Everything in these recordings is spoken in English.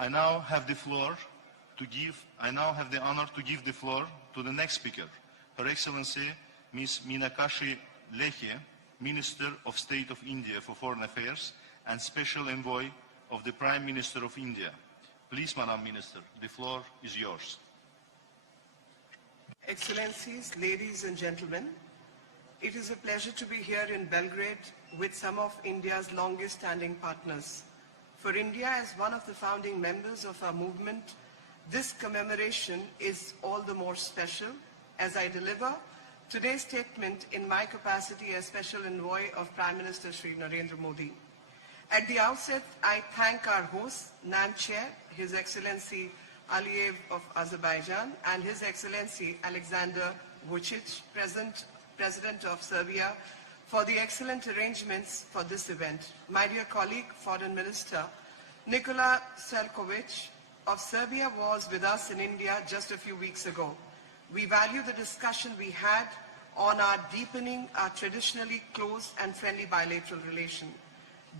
I now have the honor to give the floor to the next speaker, Her Excellency Ms. Meenakshi Lehi, Minister of State of India for Foreign Affairs and Special Envoy of the Prime Minister of India. Please, Madam Minister, the floor is yours. Excellencies, ladies and gentlemen, it is a pleasure to be here in Belgrade with some of India's longest-standing partners. For India, as one of the founding members of our movement, this commemoration is all the more special as I deliver today's statement in my capacity as Special Envoy of Prime Minister Shri Narendra Modi. At the outset, I thank our host, NAM Chair, His Excellency Aliyev of Azerbaijan, and His Excellency Alexander Vučić, President of Serbia, for the excellent arrangements for this event. My dear colleague, Foreign Minister Nikola Selkovic of Serbia was with us in India just a few weeks ago. We value the discussion we had on our deepening our traditionally close and friendly bilateral relation.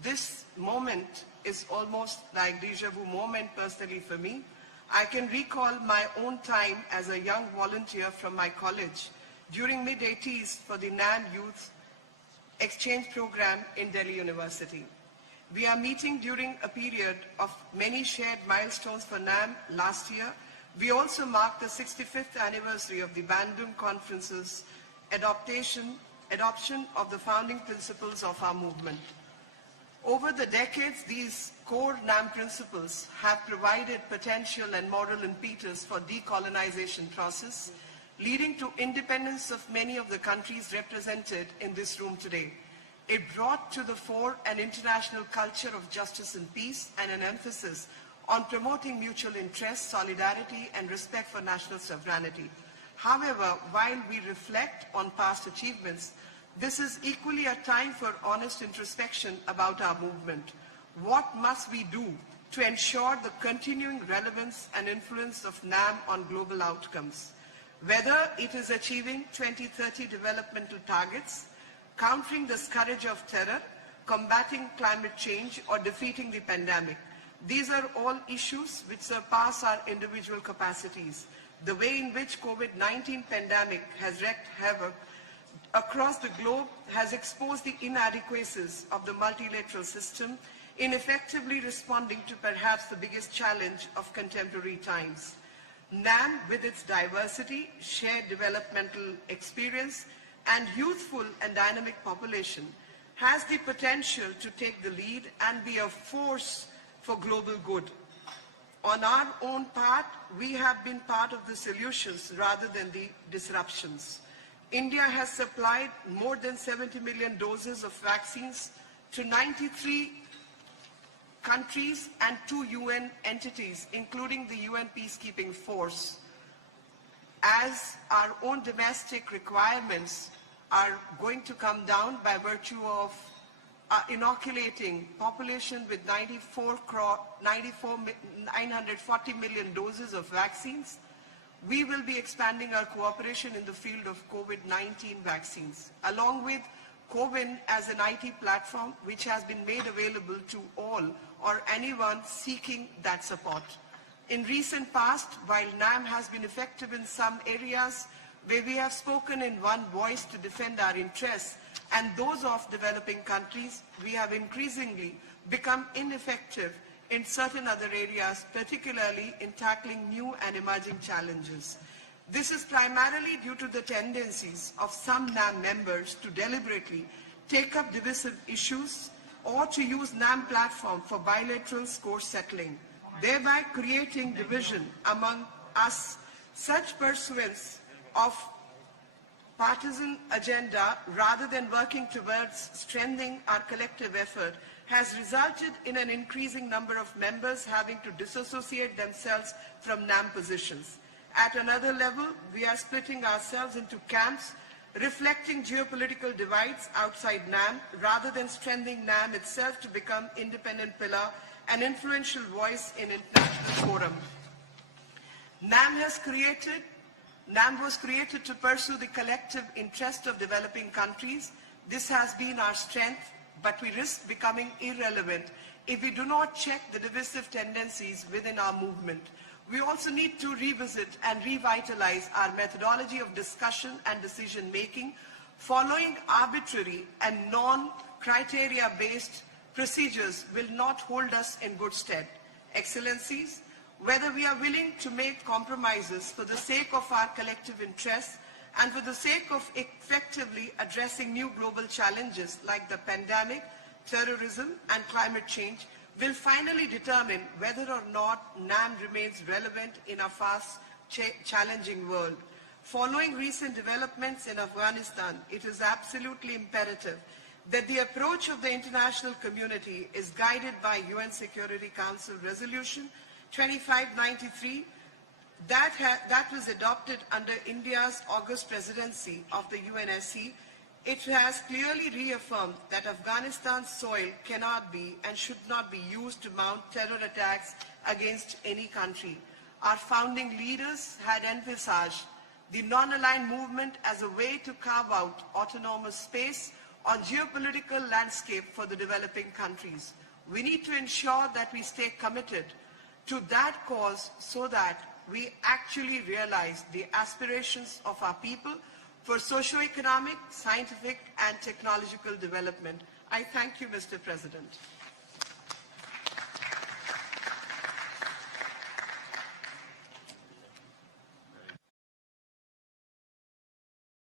This moment is almost like déjà vu moment personally for me. I can recall my own time as a young volunteer from my college during mid-80s for the NAM Youth Exchange Program in Delhi University. We are meeting during a period of many shared milestones for NAM last year. We also marked the 65th anniversary of the Bandung Conference's adoption of the founding principles of our movement. Over the decades, these core NAM principles have provided potential and moral impetus for decolonization process, leading to independence of many of the countries represented in this room today. It brought to the fore an international culture of justice and peace and an emphasis on promoting mutual interest, solidarity, and respect for national sovereignty. However, while we reflect on past achievements, this is equally a time for honest introspection about our movement. What must we do to ensure the continuing relevance and influence of NAM on global outcomes? Whether it is achieving 2030 developmental targets, countering the scourge of terror, combating climate change, or defeating the pandemic. These are all issues which surpass our individual capacities. The way in which COVID-19 pandemic has wreaked havoc across the globe has exposed the inadequacies of the multilateral system in effectively responding to perhaps the biggest challenge of contemporary times. NAM, with its diversity, shared developmental experience, and youthful and dynamic population, has the potential to take the lead and be a force for global good. On our own part, we have been part of the solutions rather than the disruptions. India has supplied more than 70 million doses of vaccines to 93 countries and 2 UN entities, including the UN peacekeeping force. As our own domestic requirements are going to come down by virtue of inoculating population with 940 million doses of vaccines, we will be expanding our cooperation in the field of COVID-19 vaccines, along with CoWIN as an IT platform which has been made available to all or anyone seeking that support. In recent past, while NAM has been effective in some areas where we have spoken in one voice to defend our interests and those of developing countries, we have increasingly become ineffective in certain other areas, particularly in tackling new and emerging challenges. This is primarily due to the tendencies of some NAM members to deliberately take up divisive issues or to use NAM platform for bilateral score settling, thereby creating division among us. Such pursuance of partisan agenda rather than working towards strengthening our collective effort has resulted in an increasing number of members having to disassociate themselves from NAM positions. At another level, we are splitting ourselves into camps, reflecting geopolitical divides outside NAM rather than strengthening NAM itself to become independent pillar and influential voice in international forum. NAM was created to pursue the collective interest of developing countries. This has been our strength, but we risk becoming irrelevant if we do not check the divisive tendencies within our movement. We also need to revisit and revitalize our methodology of discussion and decision-making, following arbitrary and non-criteria-based procedures will not hold us in good stead. Excellencies, whether we are willing to make compromises for the sake of our collective interests and for the sake of effectively addressing new global challenges like the pandemic, terrorism, and climate change, will finally determine whether or not NAM remains relevant in a fast-challenging world. Following recent developments in Afghanistan, it is absolutely imperative that the approach of the international community is guided by UN Security Council Resolution 2593 that was adopted under India's August presidency of the UNSC. It has clearly reaffirmed that Afghanistan's soil cannot be and should not be used to mount terror attacks against any country. Our founding leaders had envisaged the non-aligned movement as a way to carve out autonomous space on geopolitical landscape for the developing countries. We need to ensure that we stay committed to that cause so that we actually realize the aspirations of our people for socio-economic, scientific, and technological development. I thank you, Mr. President.